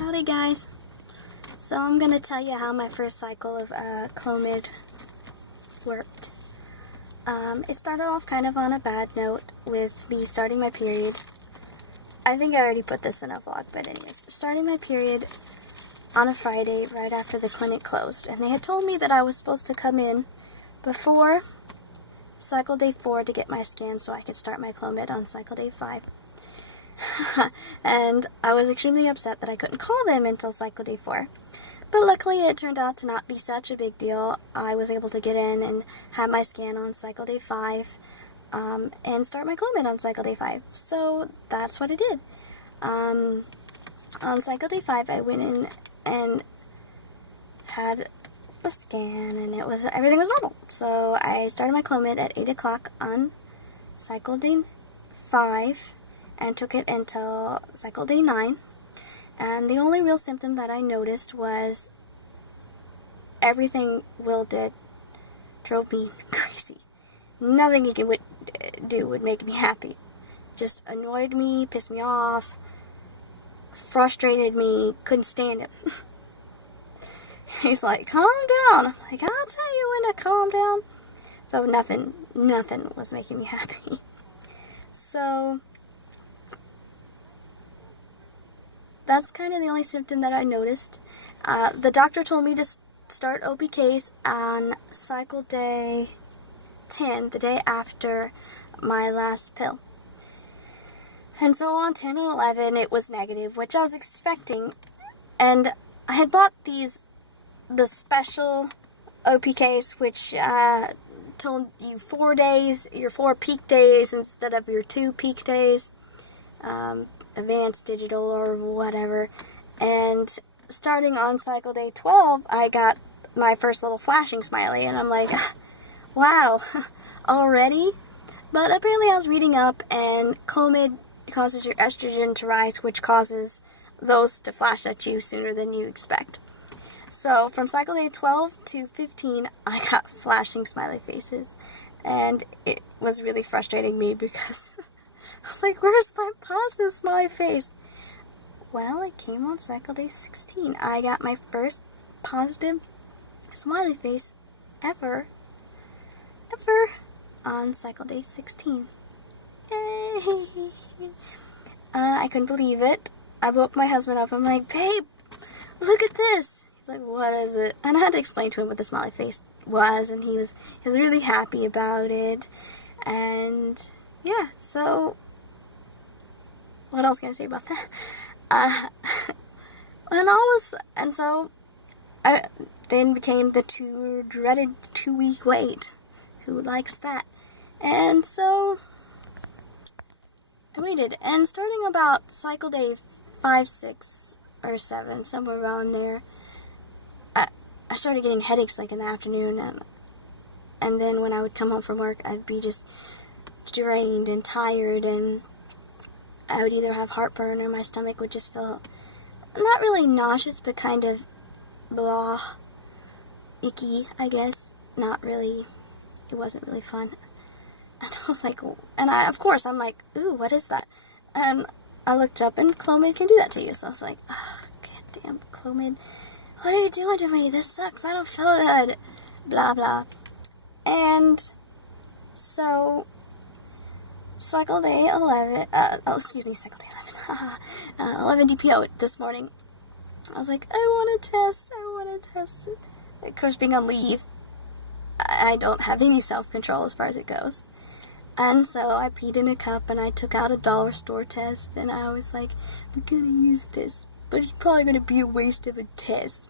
Howdy guys. So I'm going to tell you how my first cycle of Clomid worked. It started off kind of on a bad note with me starting my period. I think I already put this in a vlog, but anyways, starting my period on a Friday right after the clinic closed. And they had told me that I was supposed to come in before cycle day 4 to get my scan so I could start my Clomid on cycle day 5. And I was extremely upset that I couldn't call them until cycle day 4. But luckily it turned out to not be such a big deal. I was able to get in and have my scan on cycle day 5 and start my Clomid on cycle day 5. So that's what I did. On cycle day 5 I went in and had the scan and everything was normal. So I started my Clomid at 8 o'clock on cycle day 5 and took it until cycle day 9. And the only real symptom that I noticed was everything Will did drove me crazy. Nothing he could do would make me happy. Just annoyed me, pissed me off, frustrated me, couldn't stand him. He's like, calm down. I'm like, I'll tell you when to calm down. So nothing was making me happy. So that's kind of the only symptom that I noticed. The doctor told me to start OPKs on cycle day 10, the day after my last pill. And so on 10 and 11 it was negative, which I was expecting. And I had bought the special OPKs, which told you 4 days, your 4 peak days instead of your 2 peak days. Advanced digital or whatever. And starting on cycle day 12 I got my first little flashing smiley, and I'm like, wow, already? But apparently I was reading up, and Clomid causes your estrogen to rise, which causes those to flash at you sooner than you expect. So from cycle day 12 to 15 I got flashing smiley faces, and it was really frustrating me because I was like, where's my positive smiley face? Well, it came on cycle day 16. I got my first positive smiley face ever on cycle day 16. Yay! I couldn't believe it. I woke my husband up. I'm like, babe, look at this. He's like, what is it? And I had to explain to him what the smiley face was, and he was really happy about it. And yeah, so what else can I say about that? And so I then became the dreaded 2-week wait. Who likes that? And so I waited, and starting about cycle day 5, 6, or 7, somewhere around there, I started getting headaches like in the afternoon, and then when I would come home from work, I'd be just drained and tired, and I would either have heartburn or my stomach would just feel not really nauseous, but kind of blah, icky, I guess. Not really, it wasn't really fun. And I was like, I'm like, ooh, what is that? And I looked up, and Clomid can do that to you. So I was like, oh, goddamn Clomid, what are you doing to me? This sucks, I don't feel good, blah, blah. And so cycle day 11, cycle day 11, 11 DPO this morning. I was like, I want to test. Of course, being on leave, I don't have any self-control as far as it goes. And so I peed in a cup, and I took out a dollar store test, and I was like, I'm gonna use this, but it's probably gonna be a waste of a test.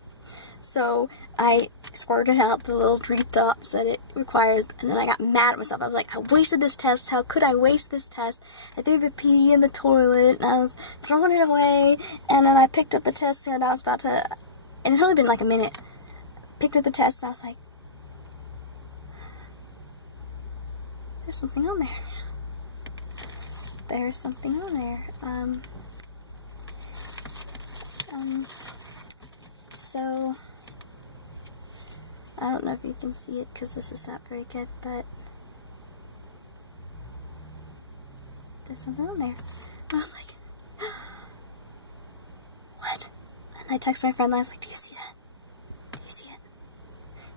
So I squirted out the little 3 drops that it requires, and then I got mad at myself. I was like, I wasted this test. How could I waste this test? I threw the pee in the toilet, and I was throwing it away, and then I picked up the test, and I was about to, and it had only been like a minute, picked up the test, and I was like, there's something on there. There's something on there. So I don't know if you can see it because this is not very good, but there's something on there. And I was like, what? I text my friend, I was like, do you see that? Do you see it?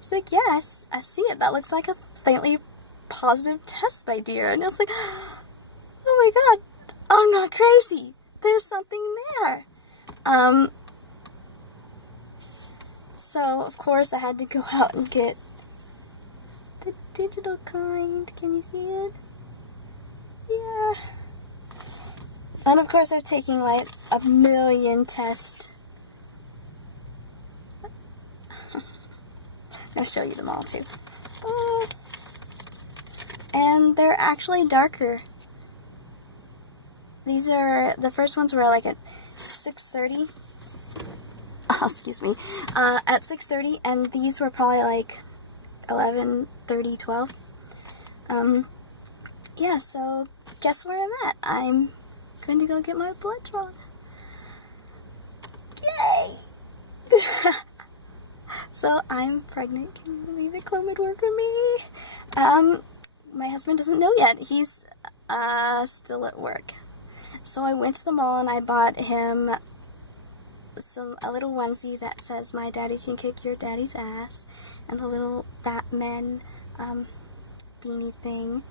She's like, yes, I see it. That looks like a faintly positive test, my dear. And I was like, oh my god, I'm not crazy. There's something there. So, of course, I had to go out and get the digital kind. Can you see it? Yeah. And, of course, I've taken, like, a million tests. I'm going to show you them all, too. And they're actually darker. These are, the first ones were, like, at 6:30. Oh, excuse me. At 6:30, and these were probably, like, 11:30, 12. Yeah, so guess where I'm at? I'm going to go get my blood drawn. Yay! So I'm pregnant. Can you believe it? Clomid worked for me. My husband doesn't know yet. He's still at work. So I went to the mall and I bought him a little onesie that says "My daddy can kick your daddy's ass," and a little Batman beanie thing.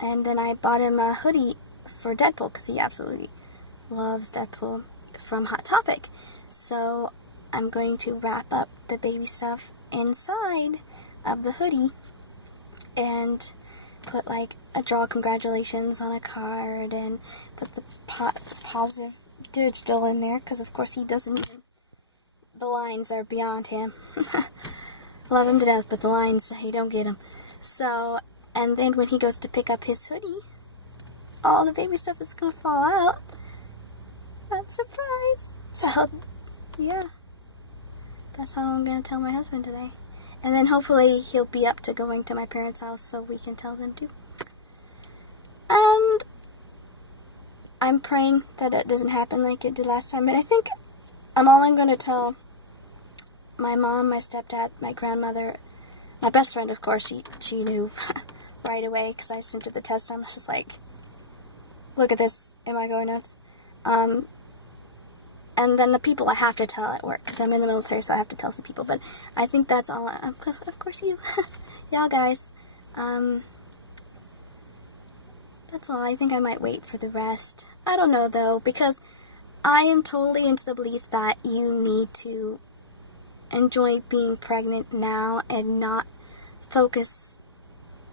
And then I bought him a hoodie for Deadpool because he absolutely loves Deadpool from Hot Topic. So I'm going to wrap up the baby stuff inside of the hoodie and put like a draw congratulations on a card and put the positive digital in there because of course he doesn't even, the lines are beyond him. Love him to death, but the lines, he don't get them. So, and then when he goes to pick up his hoodie, all the baby stuff is going to fall out. That's a surprise. So, yeah. That's how I'm going to tell my husband today. And then hopefully he'll be up to going to my parents' house so we can tell them too. And I'm praying that it doesn't happen like it did last time. And I think I'm going to tell my mom, my stepdad, my grandmother, my best friend, of course. She knew right away because I sent her the test. I was just like, look at this. Am I going nuts? And then the people I have to tell at work, because I'm in the military, so I have to tell some people. But I think that's all. Of course, you, y'all guys. That's all. I think I might wait for the rest. I don't know though, because I am totally into the belief that you need to enjoy being pregnant now and not focus.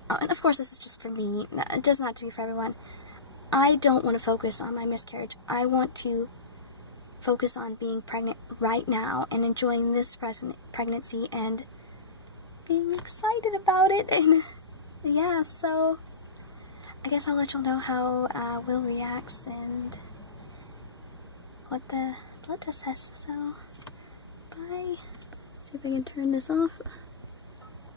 And of course, this is just for me. It doesn't have to be for everyone. I don't want to focus on my miscarriage. I want to focus on being pregnant right now and enjoying this pregnancy and being excited about it. And yeah, so I guess I'll let y'all know how Will reacts and what the blood test says. So, bye. See if I can turn this off.